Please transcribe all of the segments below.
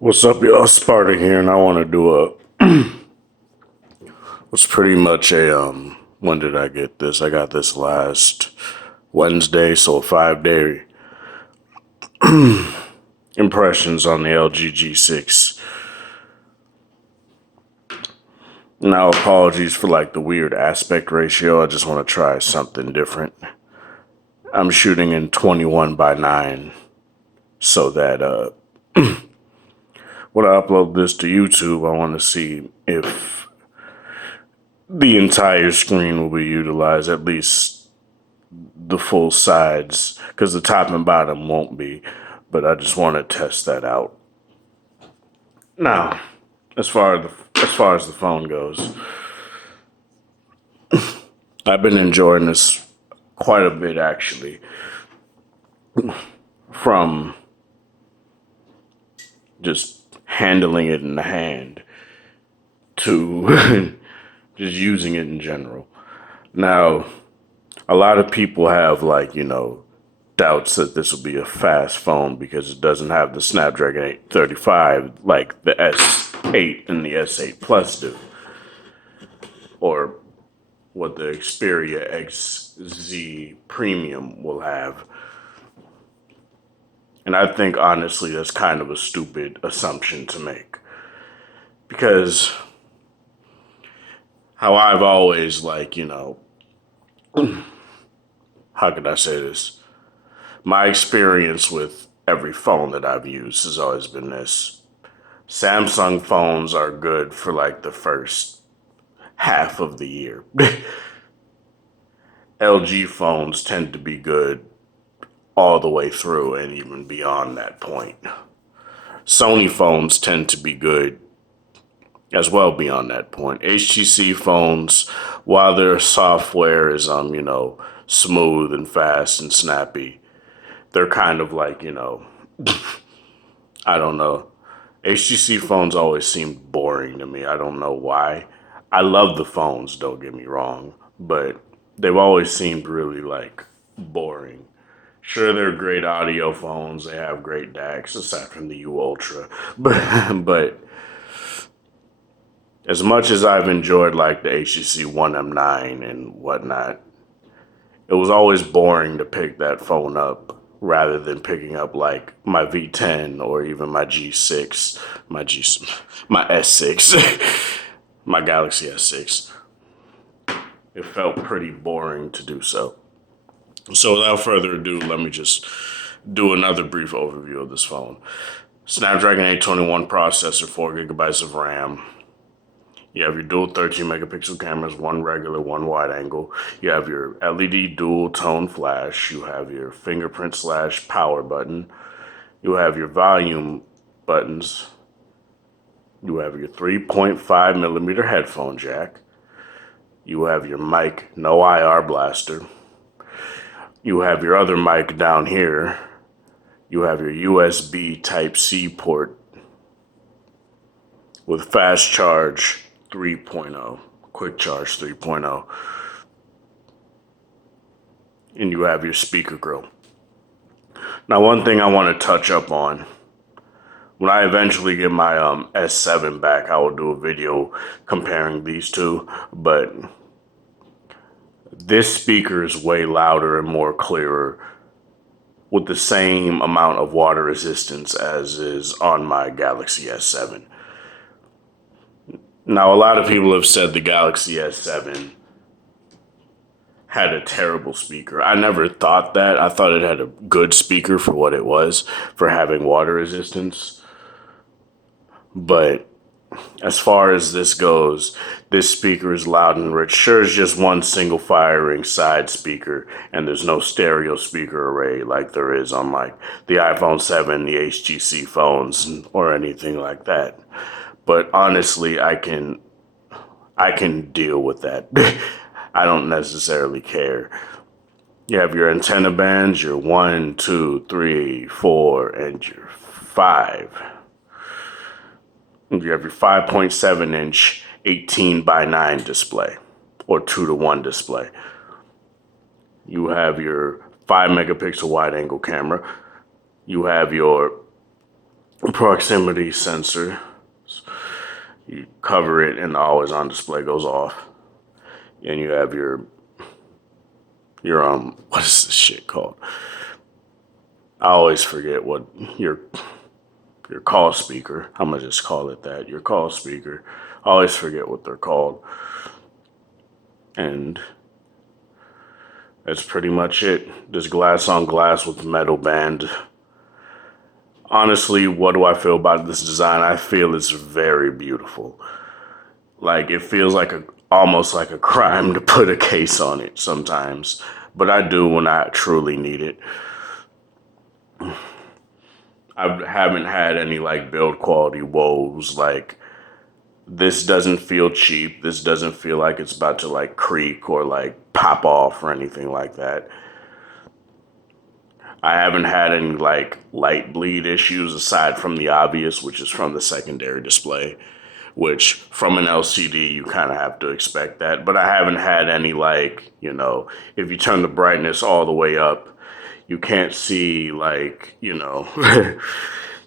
What's up, y'all? Sparta here, and I want to do a. It's pretty much a When did I get this? I got this last Wednesday, so a 5 day impressions on the LG G6. Now, apologies for like the weird aspect ratio. I just want to try something different. I'm shooting in 21:9, so that when I upload this to YouTube, I want to see if the entire screen will be utilized, at least the full sides, because the top and bottom won't be. But I just want to test that out. Now, as far as the phone goes, I've been enjoying this quite a bit actually. From just handling it in the hand to just using it in general. Now, a lot of people have doubts that this will be a fast phone because it doesn't have the Snapdragon 835 like the S8 and the S8 Plus do, or what the Xperia XZ Premium will have. And I think honestly that's kind of a stupid assumption to make, because how I've always how could I say this? My experience with every phone that I've used has always been this. Samsung phones are good for like the first half of the year. LG phones tend to be good all the way through and even beyond that point. Sony phones tend to be good as well beyond that point. HTC phones, while their software is smooth and fast and snappy, they're kind of I don't know. HTC phones always seemed boring to me. I don't know why. I love the phones, don't get me wrong, but they've always seemed really boring. Sure, they're great audio phones. They have great DACs, aside from the U Ultra. But as much as I've enjoyed like the HTC One M9 and whatnot, it was always boring to pick that phone up rather than picking up like my V10 or even my G6, my S6, my Galaxy S6. It felt pretty boring to do so. So without further ado, let me just do another brief overview of this phone. Snapdragon 821 processor, 4 gigabytes of RAM. You have your dual 13 megapixel cameras, one regular, one wide angle. You have your LED dual tone flash. You have your fingerprint / power button. You have your volume buttons. You have your 3.5 millimeter headphone jack. You have your mic, no IR blaster. You have your other mic down here. You have your USB Type-C port with fast charge 3.0, quick charge 3.0. And you have your speaker grill. Now, one thing I want to touch up on, when I eventually get my S7 back, I will do a video comparing these two, but this speaker is way louder and more clearer with the same amount of water resistance as is on my Galaxy S7. Now, a lot of people have said the Galaxy S7 had a terrible speaker. I never thought that. I thought it had a good speaker for what it was, for having water resistance. But as far as this goes, this speaker is loud and rich. Sure, it's just one single firing side speaker, and there's no stereo speaker array like there is on like the iPhone 7, the HTC phones, or anything like that. But honestly, I can deal with that. I don't necessarily care. You have your antenna bands, your 1, 2, 3, 4, and your 5. You have your 5.7 inch 18:9 display, or 2:1 display. You have your 5 megapixel wide angle camera. You have your proximity sensor. You cover it and the always on display goes off. And you have your what is this shit called? I always forget what your call speaker. I'm gonna just call it that. Your call speaker. I always forget what they're called. And that's pretty much it. Just glass on glass with metal band. Honestly, what do I feel about this design? I feel it's very beautiful. Like it feels like a almost like a crime to put a case on it sometimes, but I do when I truly need it. I haven't had any like build quality woes. Like this doesn't feel cheap. This doesn't feel like it's about to like creak or like pop off or anything like that. I haven't had any like light bleed issues aside from the obvious, which is from the secondary display, which from an LCD you kind of have to expect that. But I haven't had any like, if you turn the brightness all the way up, you can't see like, you,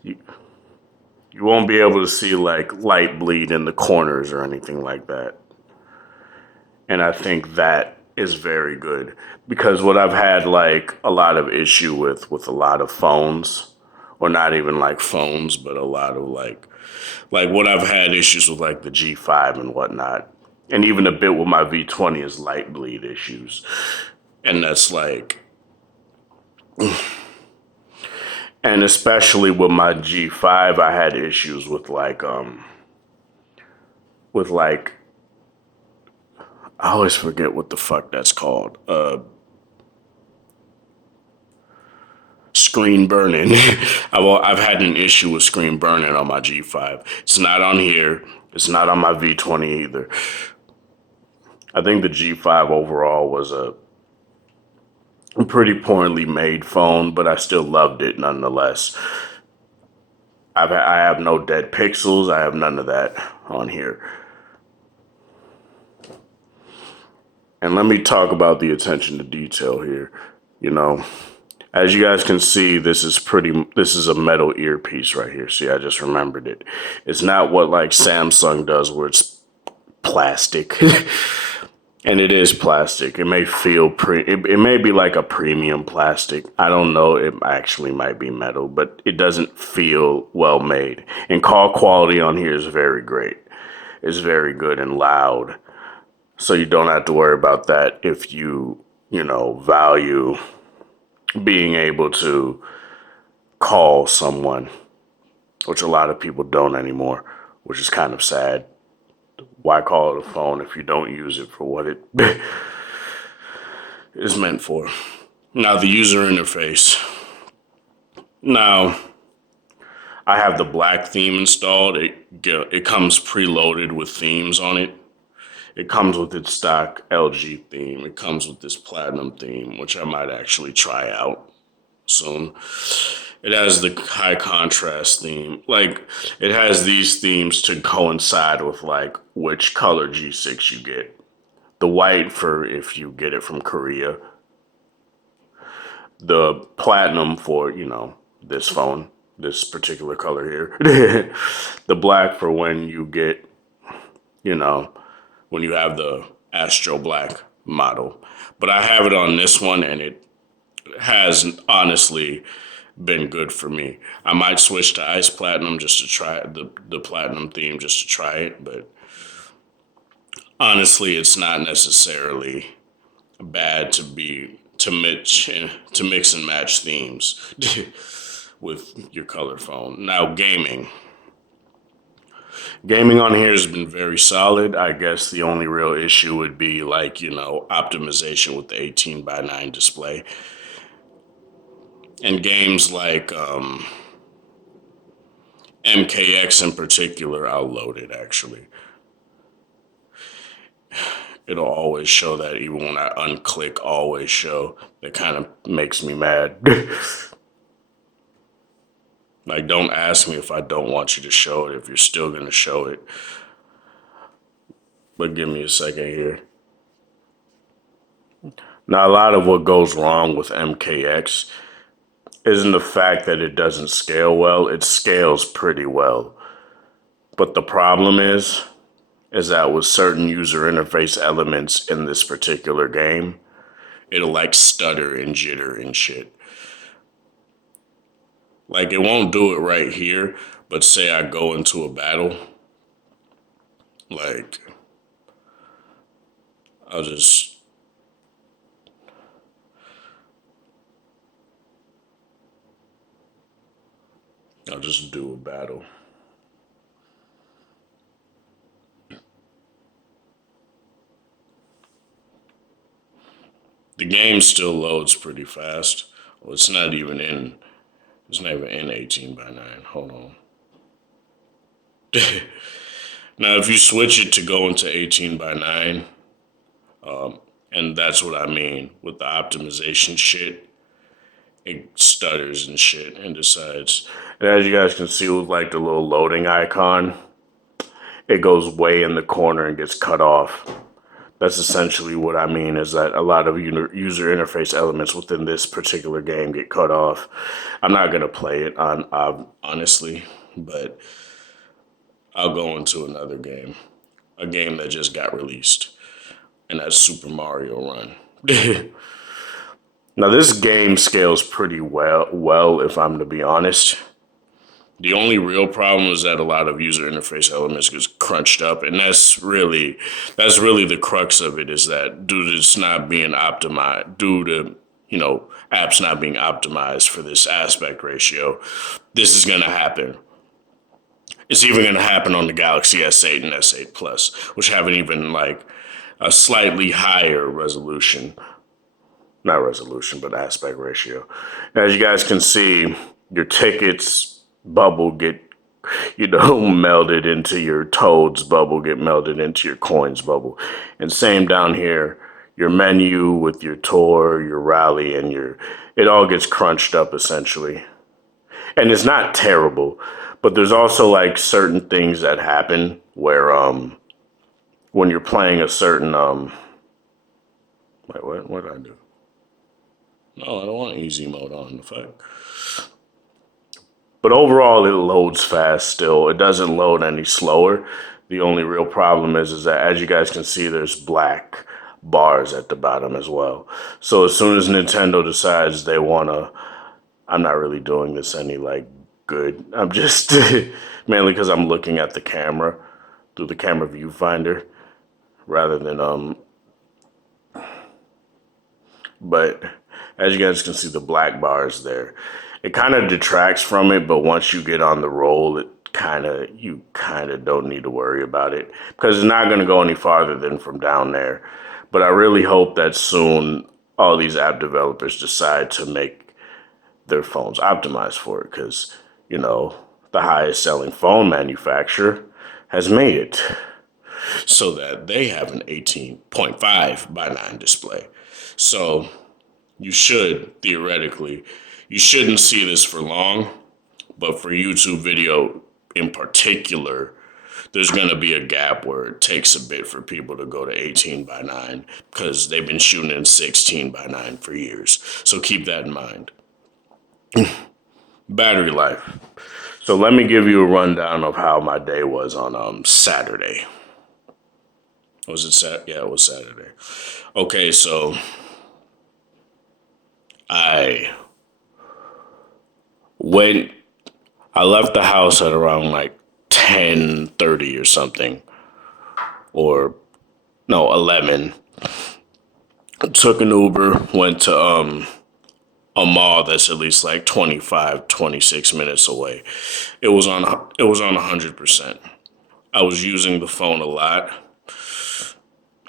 you won't be able to see like light bleed in the corners or anything like that. And I think that is very good because what I've had like a lot of issue with a lot of phones, or not even like phones, but a lot of like what I've had issues with like the G5 and whatnot, and even a bit with my V20 is light bleed issues, and that's like, and especially with my G5, I had issues with like I always forget what the fuck that's called. Screen burning. I've had an issue with screen burning on my G5. It's not on here. It's not on my V20 either. I think the G5 overall was a pretty poorly made phone, but I still loved it nonetheless. I have no dead pixels. I have none of that on here. And let me talk about the attention to detail here. You know, as you guys can see, this is a metal earpiece right here. See, I just remembered it. It's not what like Samsung does where it's plastic. And it is plastic. It may feel it may be like a premium plastic. I don't know. It actually might be metal, but it doesn't feel well made. And call quality on here is very great. It's very good and loud. So you don't have to worry about that if value being able to call someone, which a lot of people don't anymore, which is kind of sad. Why call it a phone if you don't use it for what it is meant for? Now, the user interface. Now, I have the black theme installed. It comes preloaded with themes on it. It comes with its stock LG theme. It comes with this platinum theme, which I might actually try out soon. It has the high contrast theme. Like, it has these themes to coincide with, like, which color G6 you get. The white for if you get it from Korea. The platinum for, this phone, this particular color here. The black for when you get, you know, when you have the Astro Black model. But I have it on this one and it has honestly been good for me. I might switch to Ice Platinum just to try the platinum theme just to try it, but honestly it's not necessarily bad to mix and match themes with your color phone. Now gaming. Gaming on here has been very solid. I guess the only real issue would be like, optimization with the 18:9 display. And games like MKX in particular, I'll load it actually. It'll always show that even when I unclick always show. That kind of makes me mad. Like, don't ask me if I don't want you to show it, if you're still going to show it. But give me a second here. Now, a lot of what goes wrong with MKX isn't the fact that it doesn't scale well. It scales pretty well. But the problem is that with certain user interface elements in this particular game, it'll like stutter and jitter and shit. Like it won't do it right here, but say I go into a battle, like I'll just I'll just do a battle. The game still loads pretty fast. Well, it's not even in 18 by 9. Hold on. Now, if you switch it to go into 18 by 9, and that's what I mean with the optimization shit, it stutters and shit and decides. And as you guys can see with like the little loading icon, it goes way in the corner and gets cut off. That's essentially what I mean, is that a lot of user interface elements within this particular game get cut off. I'm not going to play it honestly, but I'll go into another game. A game that just got released, and that's Super Mario Run. Now, this game scales pretty well, if I'm to be honest. The only real problem is that a lot of user interface elements gets crunched up, and that's really the crux of it. Is that due to it's not being optimized, due to apps not being optimized for this aspect ratio, this is gonna happen. It's even gonna happen on the Galaxy S8 and S8 Plus, which haven't even like a slightly higher resolution, not resolution, but aspect ratio. As you guys can see, your tickets bubble get melded into your Toads bubble, get melded into your Coins bubble. And same down here, your menu with your tour, your rally, and it all gets crunched up essentially. And it's not terrible, but there's also like certain things that happen where when you're playing a certain wait, what did I do? No, I don't want easy mode on. The fuck. But overall, it loads fast still. It doesn't load any slower. The only real problem is that, as you guys can see, there's black bars at the bottom as well. So as soon as Nintendo decides they want to, I'm not really doing this any like good. I'm just mainly because I'm looking at the camera through the camera viewfinder rather than. But as you guys can see, the black bars there. It kind of detracts from it, but once you get on the roll, you kind of don't need to worry about it because it's not going to go any farther than from down there. But I really hope that soon all these app developers decide to make their phones optimized for it because, the highest selling phone manufacturer has made it so that they have an 18.5 by 9 display. So you shouldn't see this for long, but for YouTube video in particular, there's going to be a gap where it takes a bit for people to go to 18 by 9 because they've been shooting in 16 by 9 for years. So keep that in mind. Battery life. So let me give you a rundown of how my day was on Saturday. Was it Saturday? Yeah, it was Saturday. Okay, so I left the house at around like 10:30 or something, or no, 11. Took an Uber, went to a mall that's at least like 25, 26 minutes away. It was on 100%. I was using the phone a lot,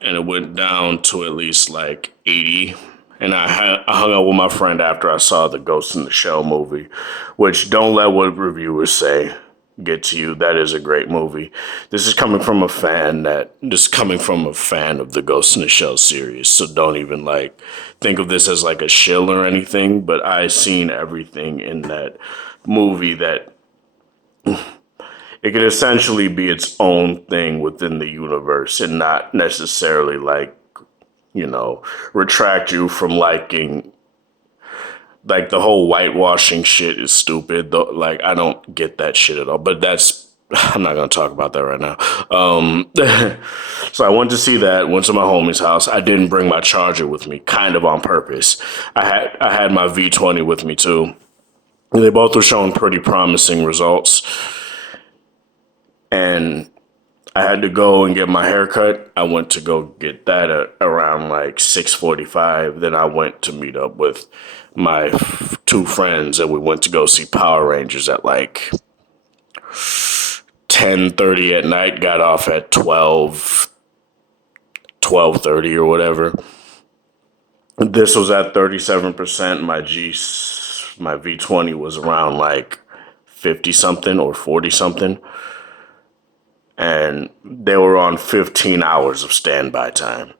and it went down to at least like 80. And I hung out with my friend after I saw the Ghost in the Shell movie, which don't let what reviewers say get to you. That is a great movie. This is coming from a fan of the Ghost in the Shell series. So don't even like think of this as like a shill or anything, but I seen everything in that movie that it could essentially be its own thing within the universe and not necessarily like, retract you from liking like the whole whitewashing shit is stupid. Though, like I don't get that shit at all. But that's I'm not gonna talk about that right now. So I went to see that. Went to my homie's house. I didn't bring my charger with me, kind of on purpose. I had my V20 with me too. They both were showing pretty promising results, and I had to go and get my hair cut. I went to go get that at around like 6:45. Then I went to meet up with my two friends, and we went to go see Power Rangers at like 10:30 at night. Got off at 12:30 or whatever. This was at 37%. My V20 was around like 50 something or 40 something, and they were on 15 hours of standby time.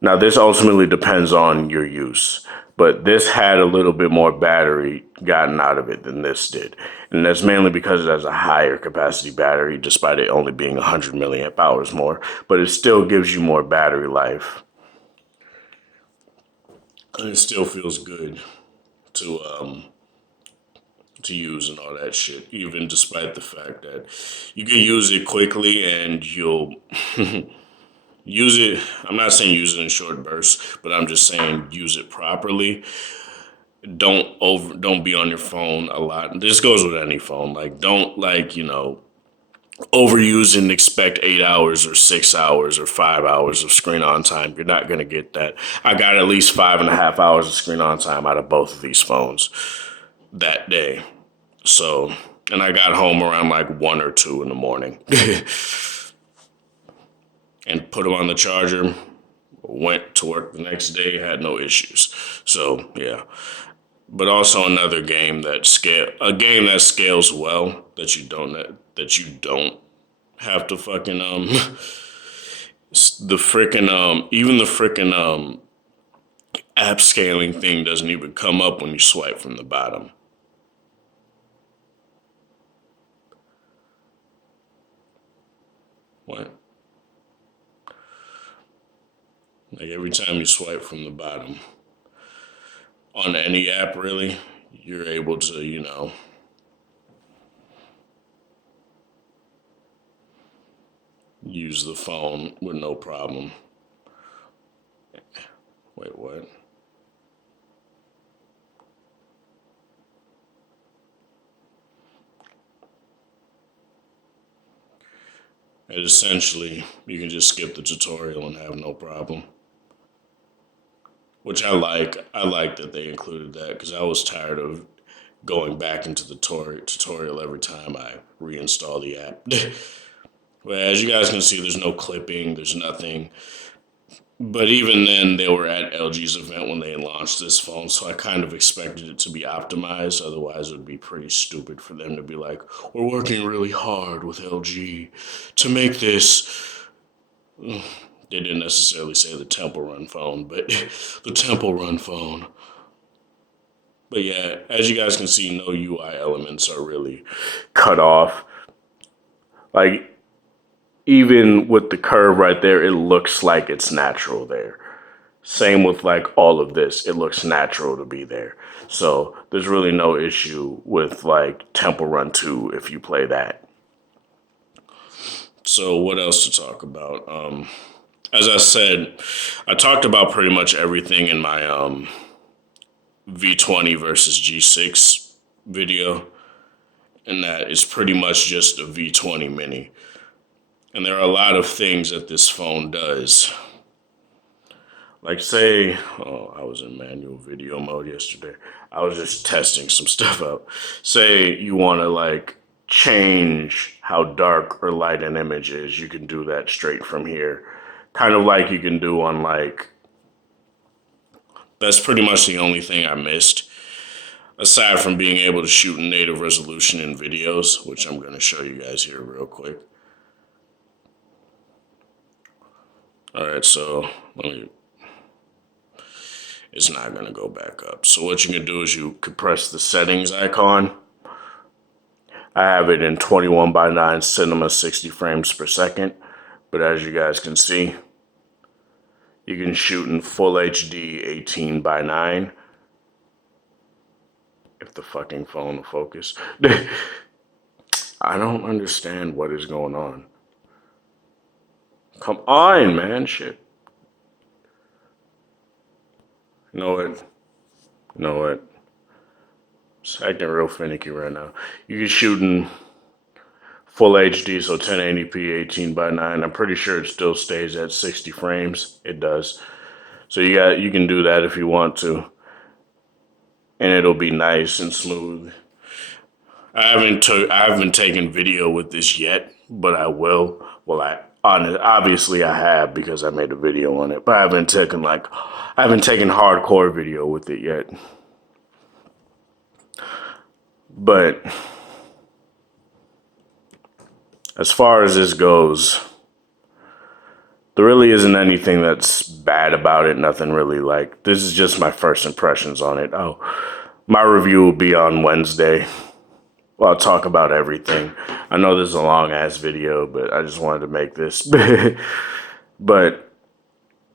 Now, this ultimately depends on your use, but this had a little bit more battery gotten out of it than this did. And that's mainly because it has a higher capacity battery, despite it only being 100 milliamp hours more, but it still gives you more battery life. And it still feels good to use and all that shit, even despite the fact that you can use it quickly and you'll use it. I'm not saying use it in short bursts, but I'm just saying use it properly. Don't be on your phone a lot. This goes with any phone. Like don't overuse and expect 8 hours or 6 hours or 5 hours of screen on time. You're not gonna get that. I got at least 5.5 hours of screen on time out of both of these phones that day. So, and I got home around like 1 or 2 in the morning and put them on the charger. Went to work the next day, had no issues. So, yeah. But also another game a game that scales well that you don't have to fucking the freaking even the freaking app scaling thing doesn't even come up when you swipe from the bottom. What? Like every time you swipe from the bottom on any app, really, you're able to, use the phone with no problem. Wait, what? And essentially, you can just skip the tutorial and have no problem. Which I like. I like that they included that because I was tired of going back into the tutorial every time I reinstall the app. Well, as you guys can see, there's no clipping, there's nothing. But even then, they were at LG's event when they launched this phone, so I kind of expected it to be optimized. Otherwise, it would be pretty stupid for them to be like, we're working really hard with LG to make this. They didn't necessarily say the Temple Run phone, but the Temple Run phone. But yeah, as you guys can see, no UI elements are really cut off. Like, even with the curve right there, it looks like it's natural there. Same with like all of this, it looks natural to be there. So there's really no issue with like Temple Run 2 if you play that. So what else to talk about? As I said, I talked about pretty much everything in my V20 versus G6 video, and that is pretty much just a V20 mini. And there are a lot of things that this phone does. Like say, I was in manual video mode yesterday. I was just testing some stuff out. Say you want to like change how dark or light an image is. You can do that straight from here. Kind of like you can do on like, that's pretty much the only thing I missed. Aside from being able to shoot in native resolution in videos, which I'm going to show you guys here real quick. Alright, so it's not going to go back up. So what you can do is you can press the settings icon. I have it in 21:9 cinema 60 frames per second. But as you guys can see, you can shoot in full HD 18:9. the fucking phone to focus. I don't understand what is going on. Come on, man. Shit. You know what? You know what? It's acting real finicky right now. You can shoot in full HD, so 1080p, 18 by 9. I'm pretty sure it still stays at 60 frames. It does. So you can do that if you want to, and it'll be nice and smooth. I haven't taken video with this yet, but I will. Well, obviously I have because I made a video on it, but I haven't taken hardcore video with it yet. But as far as this goes, there really isn't anything that's bad about it. Nothing really like, this is just my first impressions on it. Oh, my review will be on Wednesday. Well, I'll talk about everything. I know this is a long ass video, but I just wanted to make this. But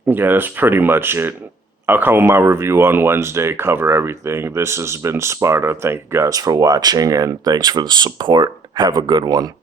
yeah, that's pretty much it. I'll come with my review on Wednesday, cover everything. This has been Sparta. Thank you guys for watching, and thanks for the support. Have a good one.